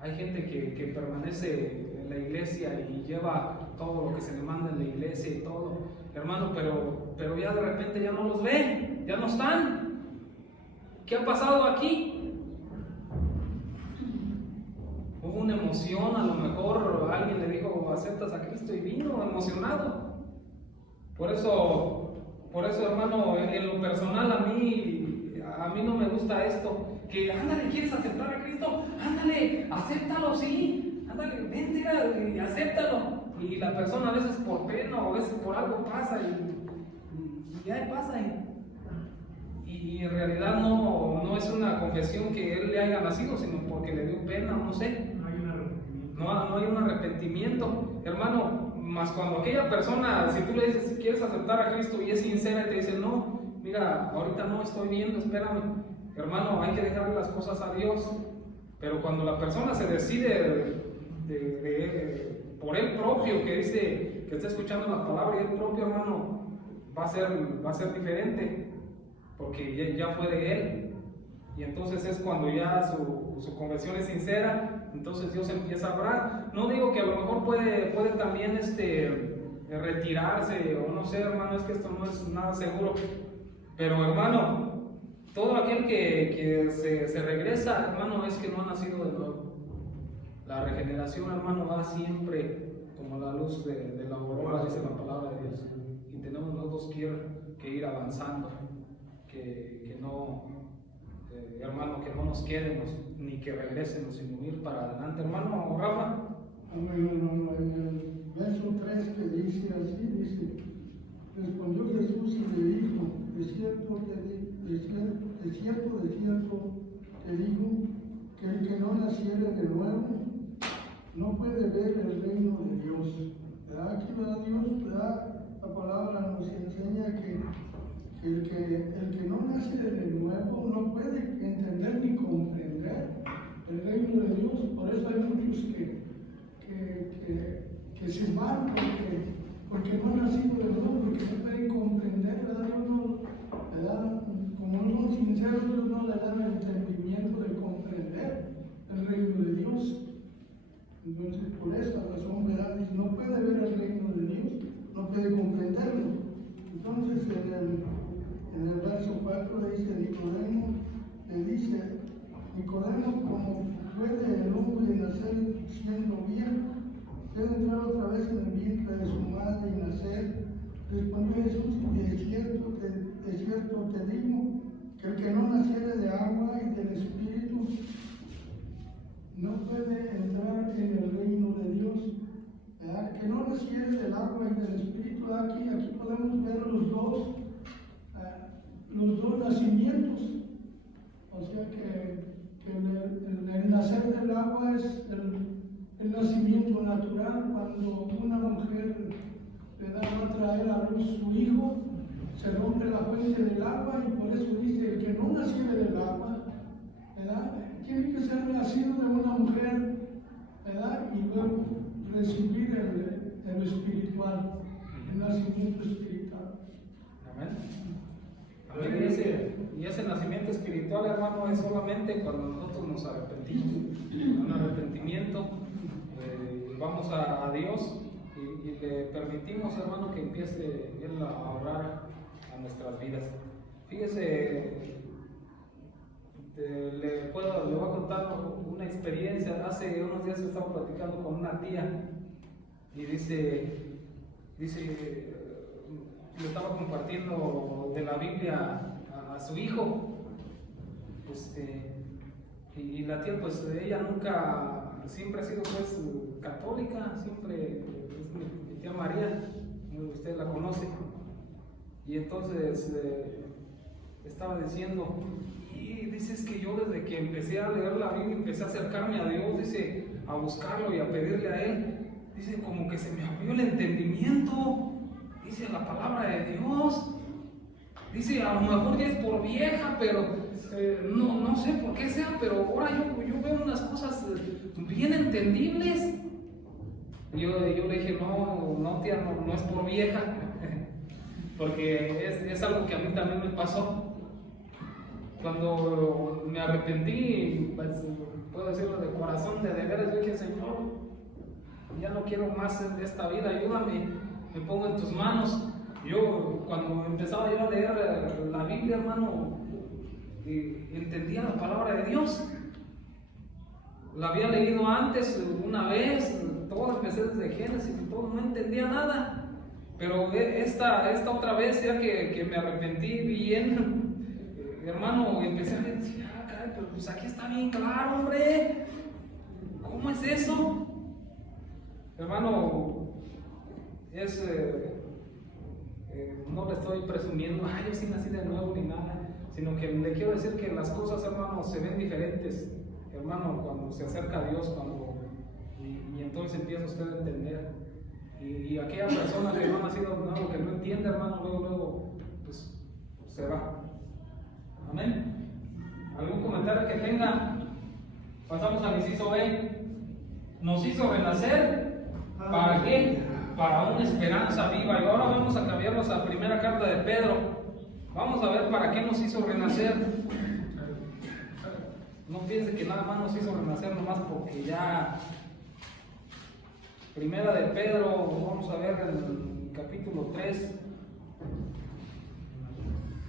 Hay gente que permanece en la iglesia y lleva todo lo que se le manda en la iglesia y todo, hermano, pero ya de repente ya no los ve, ya no están. ¿Qué ha pasado aquí? Hubo una emoción, a lo mejor alguien le dijo: aceptas a Cristo, y vino emocionado. Por eso, hermano, en lo personal a mí no me gusta esto, que ándale, ¿quieres aceptar a Cristo? Ándale, acéptalo, sí, ándale, vente y acéptalo. Y la persona a veces por pena o a veces por algo pasa y ya pasa. Y en realidad no es una confesión que él le haya nacido, sino porque le dio pena, no sé. No hay un arrepentimiento. Hermano, Más cuando aquella persona, si tú le dices, quieres aceptar a Cristo y es sincera y te dice, no, mira, ahorita no estoy viendo, espérame. Hermano, hay que dejarle las cosas a Dios. Pero cuando la persona se decide por él propio, que dice que está escuchando la palabra y él propio, hermano, va a ser diferente, porque ya fue de él. Y entonces es cuando ya su conversión es sincera, entonces Dios empieza a hablar. No digo que a lo mejor puede también retirarse, o no sé, hermano, es que esto no es nada seguro. Pero hermano, todo aquel que se regresa, hermano, es que no ha nacido de nuevo. La regeneración, hermano, va siempre como la luz de la aurora, dice la palabra de Dios. Y tenemos los dos que ir avanzando, que no, hermano, que no nos quedemos, ni que regresemos, sino ir para adelante. Hermano Rafa. En el verso 3 que dice así, dice, respondió Jesús y le dijo, de cierto te digo, que el que no naciere de nuevo, no puede ver el reino de Dios. ¿Verdad? Aquí, ¿verdad? Dios, ¿verdad? La palabra nos enseña que el que no nace de nuevo no puede entender ni comprender el reino de Dios. Por eso hay muchos que se van porque no han nacido de nuevo, porque no pueden comprender, ¿verdad? ¿Verdad? Como no son sinceros, Dios no le dan el entendimiento de comprender el reino de Dios. Entonces, por esa razón, ¿verdad? Dice, no puede ver el reino de Dios, no puede comprenderlo. Entonces, en el verso 4 dice Nicodemo, ¿cómo puede el hombre nacer siendo viejo? ¿Puede entrar otra vez en el vientre de su madre y nacer? Respondió Jesús, de cierto te digo, que el que no naciere de agua y del Espíritu no puede entrar en el reino de Dios. ¿Verdad? Que no naciere del agua y del Espíritu. Aquí podemos ver los dos nacimientos. O sea que el nacer del agua es el nacimiento natural. Cuando una mujer le va a traer a luz su hijo, se rompe la fuente del agua, y por eso dice, el que no naciere del agua, ¿verdad? Tiene que ser nacido de una mujer, ¿verdad? Y luego recibir el espiritual, el nacimiento espiritual. Amén. Y ese nacimiento espiritual, hermano, es solamente cuando nosotros nos arrepentimos, un arrepentimiento, vamos a Dios y le permitimos, hermano, que empiece Él a obrar a nuestras vidas. Fíjese, le voy a contar una experiencia. Hace unos días estaba platicando con una tía y dice, le estaba compartiendo de la Biblia a su hijo, y la tía, pues ella siempre ha sido pues católica, siempre es mi tía María, usted la conoce, y entonces estaba diciendo, y dices que yo desde que empecé a leer la Biblia, empecé a acercarme a Dios, dice, a buscarlo y a pedirle a Él, dice, como que se me abrió el entendimiento, dice, la palabra de Dios, dice, a lo mejor ya es por vieja, pero no sé por qué sea, pero ahora yo veo unas cosas bien entendibles. Y yo le dije, no tía, no es por vieja, porque es algo que a mí también me pasó. Cuando me arrepentí, pues, puedo decirlo de corazón, de veras, yo dije, Señor, ya no quiero más de esta vida, ayúdame, me pongo en tus manos. Yo, cuando empezaba yo a leer la Biblia, hermano, entendía la palabra de Dios. La había leído antes una vez, todo empecé desde Génesis y todo, no entendía nada. Pero esta otra vez, ya que me arrepentí bien, hermano, empecé a decir, caray, pero pues aquí está bien claro, hombre. ¿Cómo es eso? Hermano, no le estoy presumiendo, yo sí nací de nuevo ni nada, sino que le quiero decir que las cosas, hermano, se ven diferentes, hermano, cuando se acerca a Dios, y entonces empieza usted a entender. Y aquella persona que no ha nacido de nuevo, que no entiende, hermano, luego, pues se va. Amén. ¿Algún comentario que tenga? Pasamos al inciso B. Nos hizo renacer. ¿Para qué? Para una esperanza viva. Y ahora vamos a cambiarnos a la primera carta de Pedro. Vamos a ver para qué nos hizo renacer. No piense que nada más nos hizo renacer nomás porque ya. Primera de Pedro, vamos a ver en el capítulo 3.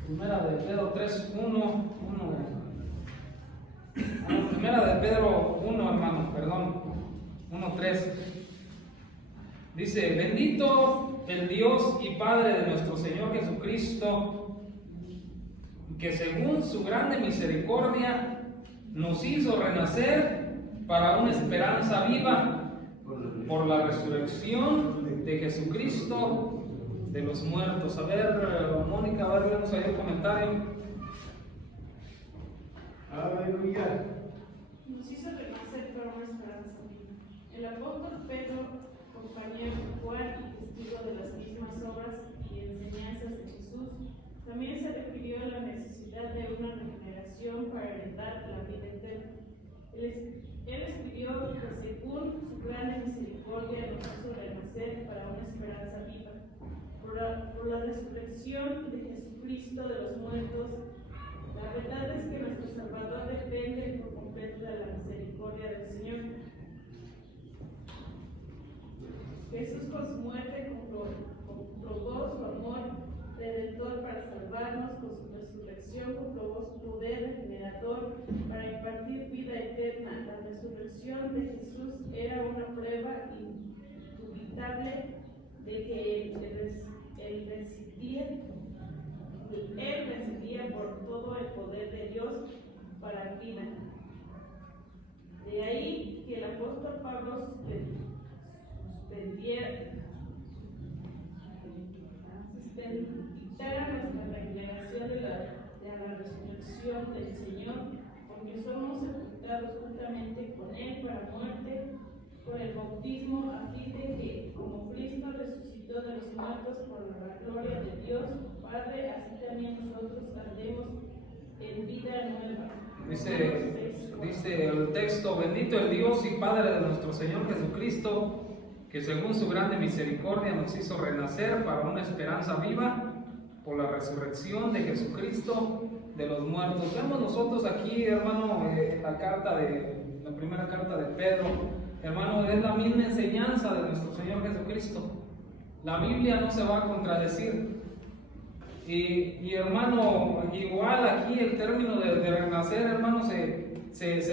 Primera de Pedro 3, 1. Primera de Pedro 1, hermanos, perdón. 1, 3. Dice: bendito el Dios y Padre de nuestro Señor Jesucristo, que según su grande misericordia nos hizo renacer para una esperanza viva por la resurrección de Jesucristo de los muertos. A ver, Mónica, a ver, vemos ahí el comentario. Aleluya. Nos hizo renacer para una esperanza viva. El apóstol Pedro, compañero Juan y testigo de las mismas obras y enseñanzas de Jesús, también se refirió a la necesidad de una regeneración para heredar la vida eterna. Él escribió que según su gran misericordia nos hizo renacer para una esperanza viva, por la resurrección de Jesucristo de los muertos. La verdad es que nuestro Salvador depende por completo de la misericordia del Señor. Jesús con su muerte comprobó su amor redentor para salvarnos, con su resurrección comprobó su poder regenerador para impartir vida eterna. La resurrección de Jesús era una prueba indubitable de que Él residía por todo el poder de Dios para vida. De ahí que el apóstol Pablo suspendiera nuestra regeneración de la resurrección del Señor, porque somos sepultados juntamente con Él para muerte por el bautismo, a fin de que, como Cristo resucitó de los muertos por la gloria de Dios Padre, así también nosotros andemos en vida nueva. Dice el texto: bendito el Dios y Padre de nuestro Señor Jesucristo, que según su grande misericordia nos hizo renacer para una esperanza viva por la resurrección de Jesucristo de los muertos. Vemos nosotros aquí, hermano, la primera carta de Pedro, hermano, es la misma enseñanza de nuestro Señor Jesucristo. La Biblia no se va a contradecir. Y hermano, igual aquí el término de renacer, hermano, se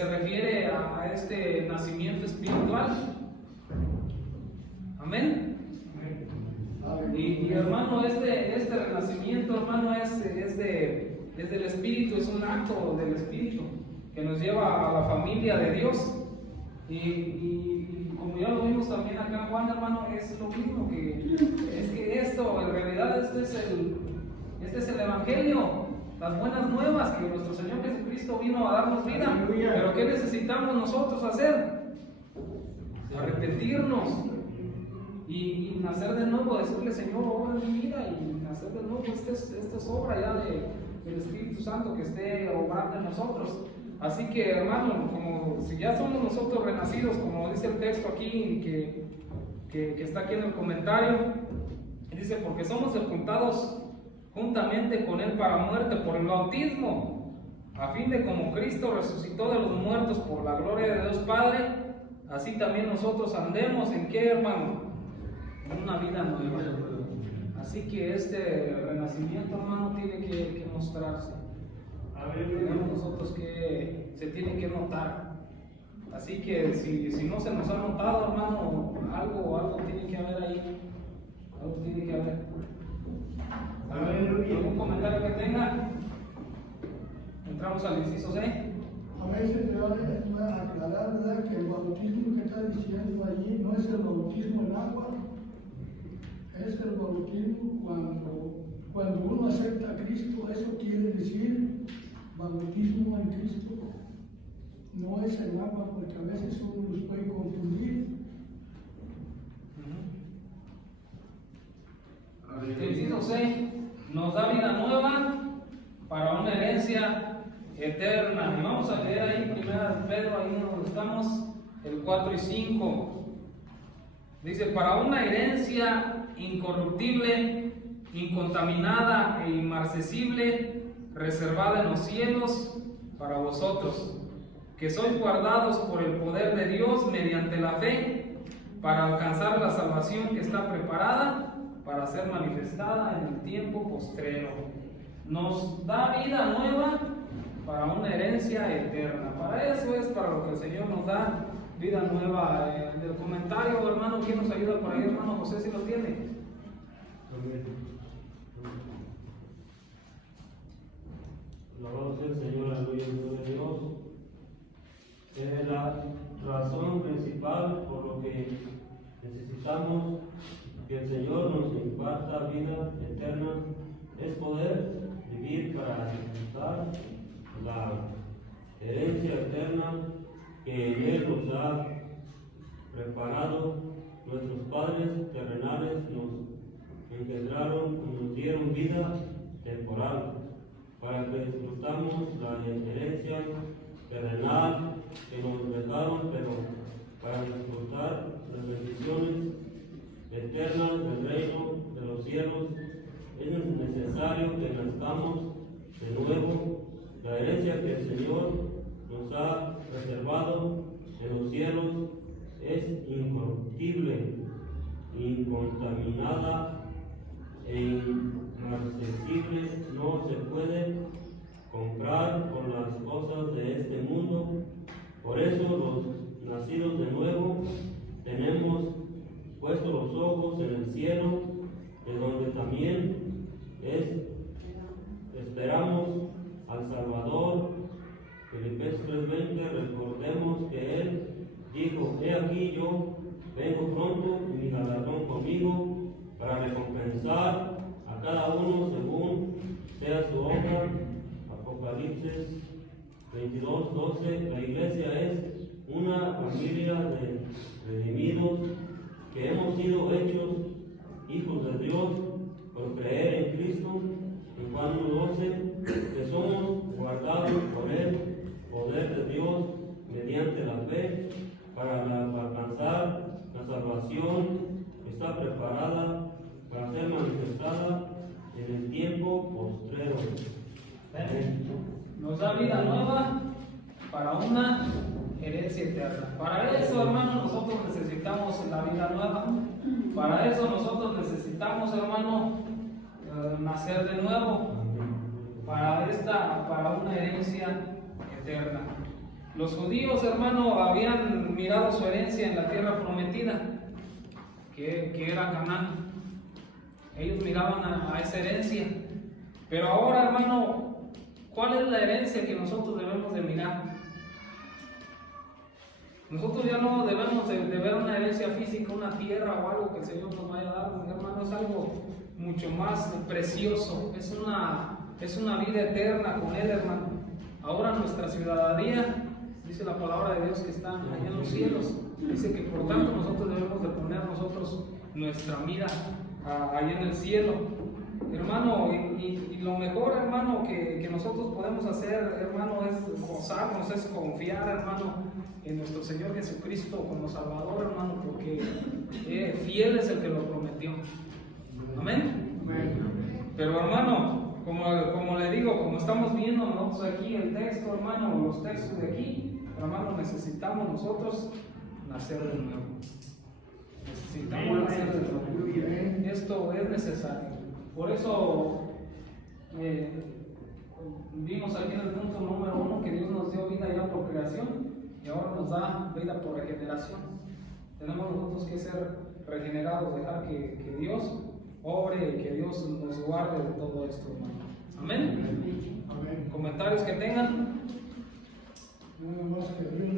refiere a este nacimiento espiritual. Amén. Y hermano, este renacimiento, hermano, es del Espíritu, es un acto del Espíritu que nos lleva a la familia de Dios. Y como ya lo vimos también acá, Juan, hermano, es lo mismo, que esto, en realidad, este es el Evangelio, las buenas nuevas, que nuestro Señor Jesucristo vino a darnos vida. Pero ¿qué necesitamos nosotros hacer? Arrepentirnos y nacer de nuevo, decirle: Señor, obra en mi vida, y nacer de nuevo. Esta es obra ya del Espíritu Santo que esté obrando en nosotros. Así que, hermano, como si ya somos nosotros renacidos, como dice el texto aquí, que está aquí en el comentario, dice: porque somos sepultados juntamente con Él para muerte por el bautismo, a fin de como Cristo resucitó de los muertos por la gloria de Dios Padre, así también nosotros andemos ¿en qué, hermano? En una vida nueva. Así que este renacimiento, hermano, tiene que mostrarse. Tenemos nosotros que se tiene que notar. Así que si no se nos ha notado, hermano, algo tiene que haber ahí. Algo tiene que haber. ¿Algún comentario que tenga? Entramos al inciso C. A veces le voy a aclarar, ¿verdad?, que el bautismo que está diciendo allí no es el bautismo en agua, es el bautismo cuando uno acepta a Cristo. Eso quiere decir bautismo en Cristo. No es en agua, porque a veces uno los puede confundir. José nos da vida nueva para una herencia eterna. Y vamos a leer ahí 1 Pedro, ahí donde estamos, el 4 y 5. Dice, para una herencia incorruptible, incontaminada e inmarcesible, reservada en los cielos para vosotros, que sois guardados por el poder de Dios mediante la fe, para alcanzar la salvación que está preparada para ser manifestada en el tiempo postrero. Nos da vida nueva para una herencia eterna. Para eso es para lo que el Señor nos da vida nueva. Del comentario, hermano, ¿quién nos ayuda por ahí, hermano José, si lo tiene? Alabado sea el Señor, aleluya, gloria a Dios. Es la razón principal por lo que necesitamos que el Señor nos imparta vida eterna, es poder vivir para disfrutar la herencia eterna que Él nos ha preparado. Nuestros padres terrenales nos engendraron y nos dieron vida temporal para que disfrutamos la herencia terrenal que nos dejaron, pero para disfrutar las bendiciones eternas del reino de los cielos es necesario que nazcamos de nuevo. La herencia que el Señor nos ha reservado en los cielos es incorruptible, incontaminada e inaccesible. No se puede comprar con las cosas de este mundo. Por eso los nacidos de nuevo tenemos puestos los ojos en el cielo, de donde también esperamos al Salvador. Filipenses 3:20, recordemos que Él dijo, he aquí yo vengo pronto y mi galardón conmigo para recompensar a cada uno según sea su obra. Apocalipsis 22:12. La iglesia es una familia de redimidos que hemos sido hechos hijos de Dios por creer en Cristo. En Juan 1:12, que somos guardados por el poder de Dios mediante la fe para alcanzar la salvación que está preparada para ser manifestada en el tiempo postrero. Nos da vida nueva para una herencia eterna. Para eso, hermano, nosotros necesitamos la vida nueva. Para eso nosotros necesitamos, hermano, nacer de nuevo. Para una herencia eterna. Los judíos, hermano, habían mirado su herencia en la tierra prometida, que era Canaán. Ellos miraban a esa herencia. Pero ahora, hermano, ¿cuál es la herencia que nosotros debemos de mirar? Nosotros ya no debemos de ver una herencia física, una tierra o algo que el Señor nos vaya a dar, hermano. Es algo mucho más precioso. Es una vida eterna con Él, hermano. Ahora nuestra ciudadanía, dice la palabra de Dios, que está allá en los cielos. Dice que por tanto nosotros debemos de poner nuestra mira allá en el cielo, hermano. Y lo mejor, hermano, que nosotros podemos hacer, hermano, es gozarnos, es confiar, hermano, en nuestro Señor Jesucristo como Salvador, hermano, porque fiel es el que lo prometió. Amén. Pero, hermano, como le digo, como estamos viendo nosotros aquí el texto, hermano, los textos de aquí, hermano, necesitamos nosotros nacer de nuevo. Necesitamos nacer de nuevo. Esto es necesario. Por eso vimos aquí en el punto número 1 que Dios nos dio vida ya por creación y ahora nos da vida por regeneración. Tenemos nosotros que ser regenerados, dejar que Dios obre y que Dios nos guarde de todo esto, hermano. Amén. Amén. ¿Comentarios que tengan? Nada más que Dios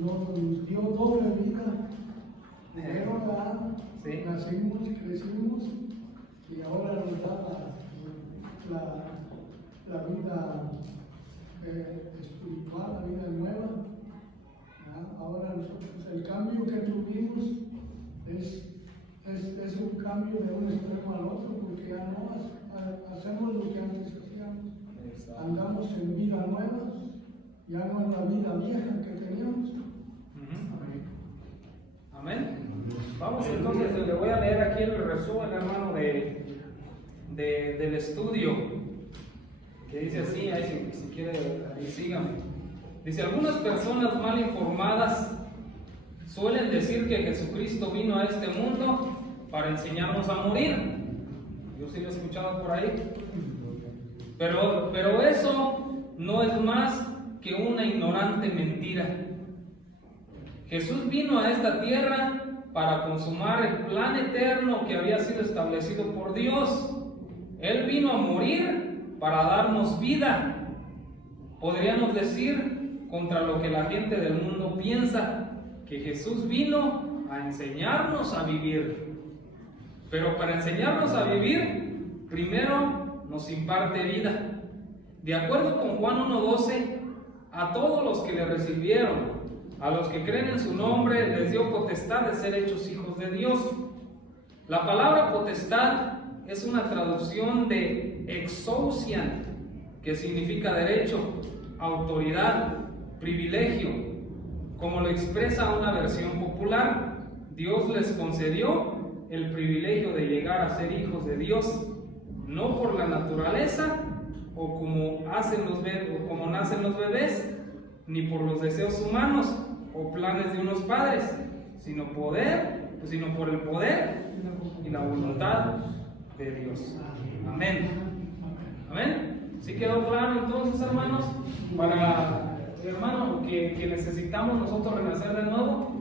nos dio doble vida. Primero Sí. nacimos, crecimos y ahora nos da la vida espiritual, la vida nueva. Ahora nosotros, el cambio que tuvimos es un cambio de un extremo al otro, porque ya no hacemos lo que antes hacíamos. Andamos en vida nueva, ya no en la vida vieja que teníamos. Amén. Vamos entonces, le voy a leer aquí el resumen, hermano, del estudio, que dice así, ahí si quiere, ahí síganme. Dice, algunas personas mal informadas suelen decir que Jesucristo vino a este mundo para enseñarnos a morir. Yo sí lo he escuchado por ahí. Pero eso no es más que una ignorante mentira. Jesús vino a esta tierra para consumar el plan eterno que había sido establecido por Dios. Él vino a morir para darnos vida. Podríamos decir, contra lo que la gente del mundo piensa, que Jesús vino a enseñarnos a vivir. Pero para enseñarnos a vivir, primero nos imparte vida. De acuerdo con Juan 1:12, a todos los que le recibieron, a los que creen en su nombre, les dio potestad de ser hechos hijos de Dios. La palabra potestad es una traducción de exousian, que significa derecho, autoridad, privilegio. Como lo expresa una versión popular, Dios les concedió el privilegio de llegar a ser hijos de Dios, no por la naturaleza o como nacen los bebés, ni por los deseos humanos o planes de unos padres, sino por el poder y la voluntad de Dios. Amén. Amén. ¿Sí quedó claro entonces, hermanos? Hermano, que necesitamos nosotros renacer de nuevo.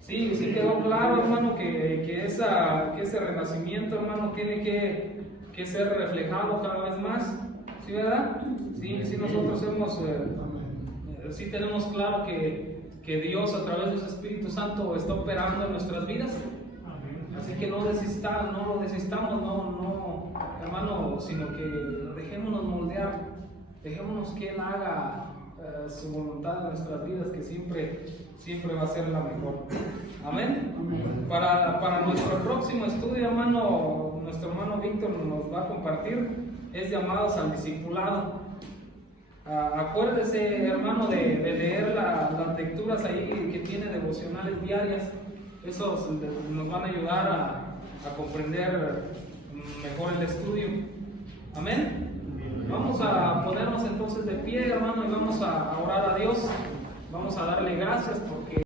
Sí quedó claro, hermano, que ese renacimiento, hermano, tiene que ser reflejado cada vez más. ¿Sí, verdad? Sí, nosotros sí tenemos claro que Dios a través de su Espíritu Santo está operando en nuestras vidas. Así que no lo desistamos, hermano, sino que dejémonos moldear, dejémonos que Él haga su voluntad en nuestras vidas, que siempre va a ser la mejor. Amén. Para nuestro próximo estudio, hermano, nuestro hermano Víctor nos va a compartir, es llamados al discipulado. Acuérdese, hermano, de leer las lecturas ahí que tiene devocionales diarias. Esos nos van a ayudar a comprender mejor el estudio. Amén. Vamos a ponernos entonces de pie, hermano, y vamos a orar a Dios. Vamos a darle gracias porque